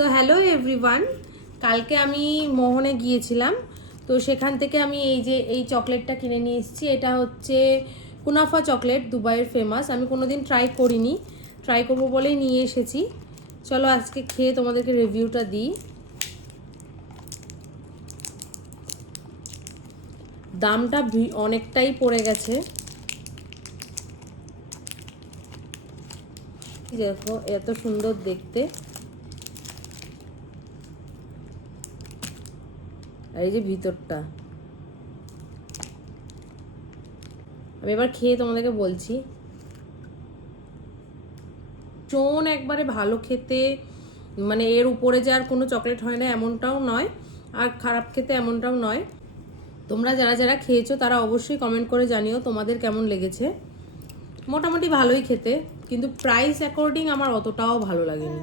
So hello everyone, কালকে আমি মোহনে গিয়েছিলাম। তো সেখান থেকে আমি এই চকলেটটা কিনে নিয়ে এসেছি। এটা হচ্ছে কুনাফা চকলেট, দুবাইয়ের ফেমাস। আমি কোনোদিন ট্রাই করিনি, ট্রাই করবো বলেই নিয়ে এসেছি। চলো আজকে খেয়ে তোমাদেরকে রিভিউটা দিই। দামটা অনেকটাই পড়ে গেছে। দেখো এত সুন্দর দেখতে, আর এই যে ভিতরটা। আমি এবার খেয়ে তোমাদেরকে বলছি। ভীষণ একবারে ভালো খেতে, মানে এর উপরে যে আর কোনো চকলেট হয় না এমনটাও নয়, আর খারাপ খেতে এমনটাও নয়। তোমরা যারা যারা খেয়েছো তারা অবশ্যই কমেন্ট করে জানিও তোমাদের কেমন লেগেছে। মোটামুটি ভালোই খেতে, কিন্তু প্রাইস অ্যাকর্ডিং আমার অতটাও ভালো লাগেনি।